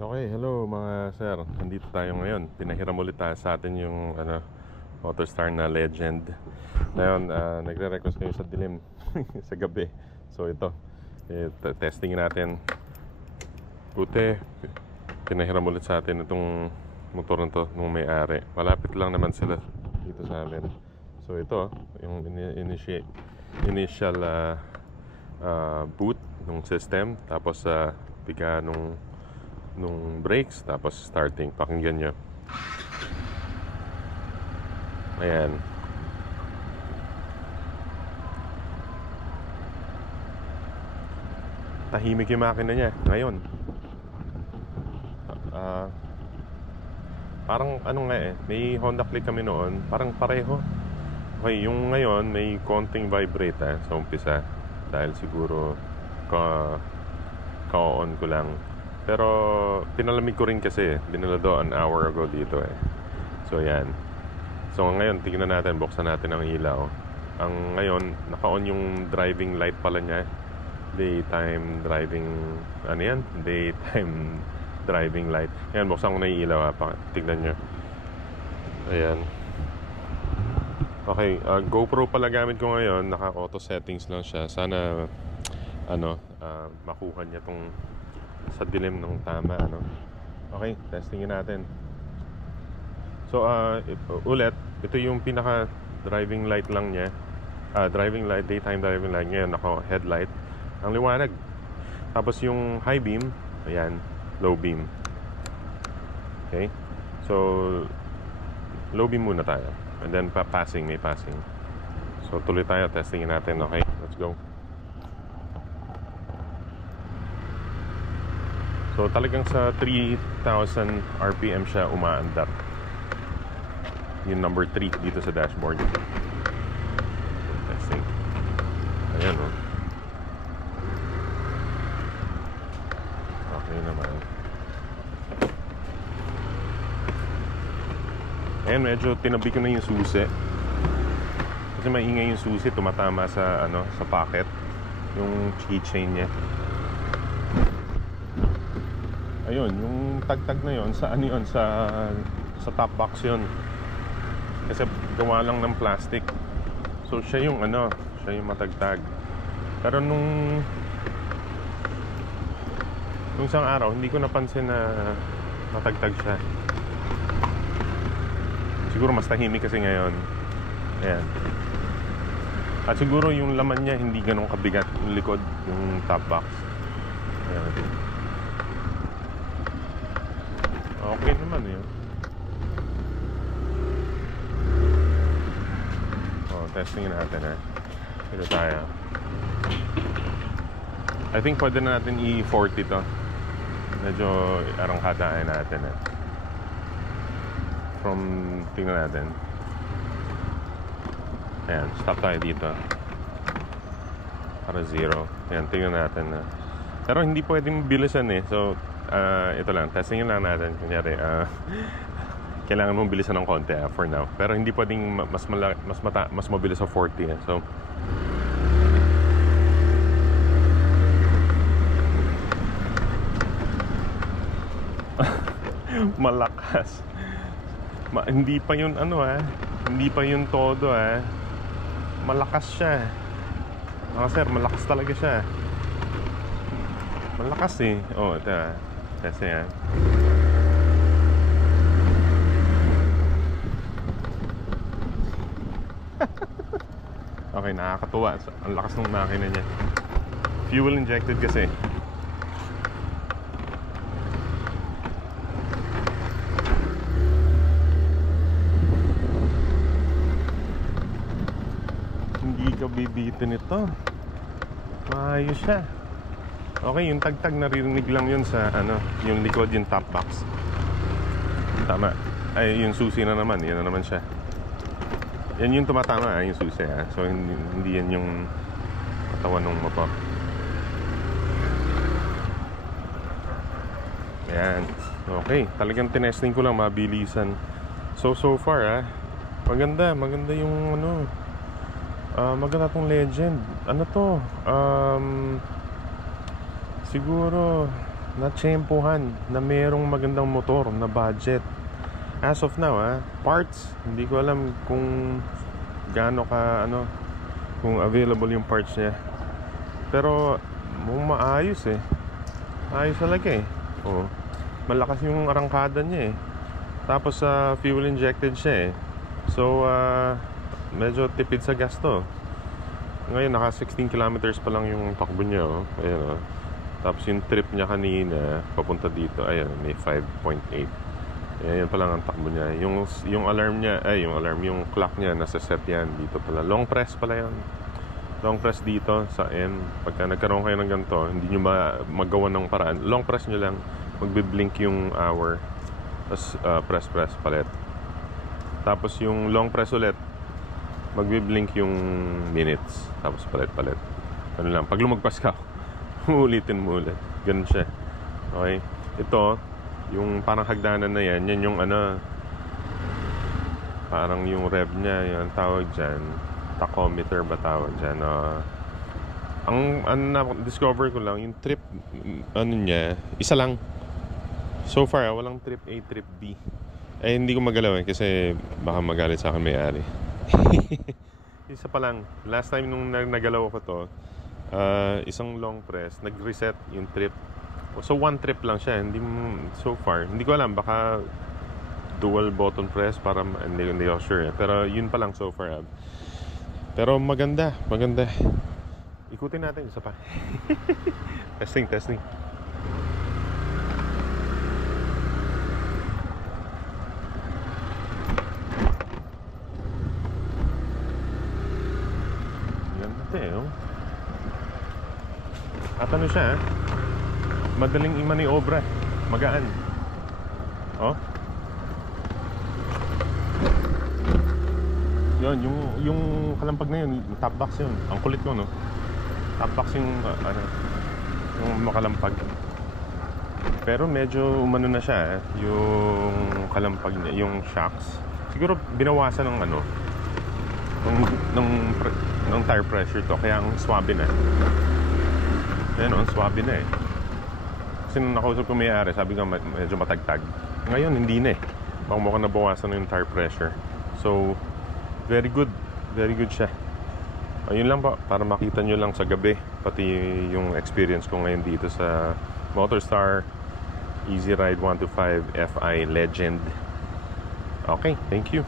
Okay, hello mga sir. Nandito tayo ngayon. Pinahiram ulit tayo sa atin yung AutoStar na Legend. Ngayon, nagre-request kayo sa dilim sa gabi. So ito, testing natin. Buti, pinahiram ulit sa atin itong motor na to nung may-ari. Malapit lang naman sila dito sa amin. So ito, yung initial boot ng system. Tapos biga nung brakes, tapos starting, pakinggan nyo. Ayan. Tahimik yung makina niya ngayon. Parang ano nga may Honda Click kami noon, parang pareho. Okay, yung ngayon may konting vibrate sa umpisa, dahil siguro ka-on ko lang. Pero pinalamig ko rin kasi dinala doon an hour ago dito So yan. So ngayon tingnan natin, buksan natin ang ilaw. Ang ngayon naka-on yung driving light pala niya. Daytime driving, ano yan? Daytime driving light. Yan, buksan ko na yung ilaw tignan nyo. Ayan. Okay, GoPro pala gamit ko ngayon. Naka-auto settings lang siya. Sana makuha niya tong sa dilim ng tama, Okay, testingin natin. So ulit, ito yung pinaka driving light lang niya. Driving light, daytime driving light. Ngayon naka headlight. Ang liwanag. Tapos yung high beam, ayan, low beam. Okay? So low beam muna tayo. And then may passing. So tuloy tayo, testingin natin. Okay, let's go. So talagang sa 3,000 RPM siya umaandar. Yung number 3 dito sa dashboard. Testing. Ayan Okay naman. Ayan, medyo tinabi ko na yung susi. Kasi maingay yung susi, tumatama sa sa pocket. Yung keychain niya. Ayun, yung tagtag na yon sa yun? Sa top box yun. Kasi gawa lang ng plastic. So siya yung matagtag. Pero nung isang araw, hindi ko napansin na matagtag siya. Siguro mas tahimik kasi ngayon. Ayan. At siguro yung laman niya hindi ganun kabigat, yung likod, yung top box. Ayan. Okay naman yun. Testingin natin Ito tayo. I think pwede na natin i-40 to. Medyo arangkadain natin tingnan natin. Ayan, stop tayo dito. Para 0. Ayan, tingnan natin Pero hindi pwedeng bilisan So ito lang, testingin lang natin. Kunyari, kailangan mong bilisan ng konti for now. Pero hindi pwedeng mas mabilis sa 40 So malakas. Hindi pa yun hindi pa yun todo malakas siya. Sir, malakas talaga siya. Malakas ito kasi Okay, nakakatuwa. Ang lakas ng makina niya. Fuel injected kasi. Hindi ka bibitin ito. Maayos siya. Okay, yung tagtag naririnig lang yun sa yung likod, yung top box. Tama. Ay, yung susi na naman. Yan na naman siya. Yan yung tumatama yung susi So hindi yan yung katawan ng motor. Ayan. Okay, talagang tinesting ko lang, mabilisan. So far maganda yung maganda tong Legend. Siguro natsyempohan na merong magandang motor na budget. As of now, parts, hindi ko alam kung gaano ka, kung available yung parts niya. Pero, maayos eh. Ayos talaga eh. Oo. Malakas yung arangkada niya eh. Tapos, fuel injected siya eh. So, medyo tipid sa gas to. Ngayon, naka 16 kilometers pa lang yung takbo niya, oh. Ayan, oh. Tapos yung trip niya kanina papunta dito, ayan, may 5.8. Ayan, yan pa lang ang takbo niya. Yung alarm niya, yung clock niya nasa set yan dito pala. Long press pala yan. Long press dito sa M. Pagka nagkaroon kayo ng ganito, hindi nyo magawa ng paraan. Long press nyo lang, magbiblink yung hour. Tapos press palit. Tapos yung long press ulit, magbiblink yung minutes. Tapos palit. Ano lang, pag lumagpas ka, ulitin mo ulit. Ganun siya. Okay? Ito, yung parang hagdanan na yan, yan yung parang yung rev niya, yung tawag dyan, tachometer ba tawag dyan. Ang na-discover ko lang, yung trip, niya, isa lang. So far, walang trip A, trip B. Hindi ko magalaw kasi baka magalit sa akin may-ari. Isa pa lang. Last time nung nagalaw ko to, isang long press, nag-reset yung trip. So one trip lang siya. So far, hindi ko alam, baka dual button press para hindi ako sure. Pero yun pa lang so far. Pero maganda. Ikutin natin isa pa. Testing. At siya, madaling imaniobra, magaan. Oh. Yun, yung kalampag na yun, top box yun. Ang kulit ko, no? Top box yung, yung makalampag. Pero medyo umano na siya, yung kalampag niya, yung shocks. Siguro binawasan ng ng tire pressure to, kaya ang swabe na. Ayan, ang swabe na eh. Kasi nung nakausap ko may-ari, sabi ko medyo matagtag. Ngayon, hindi na eh. Baka mukhang nabawasan na yung tire pressure. So, very good siya. Ayun lang po, para makita nyo lang sa gabi, pati yung experience ko ngayon dito sa Motorstar Easy Ride 125 FI Legend. Okay, thank you.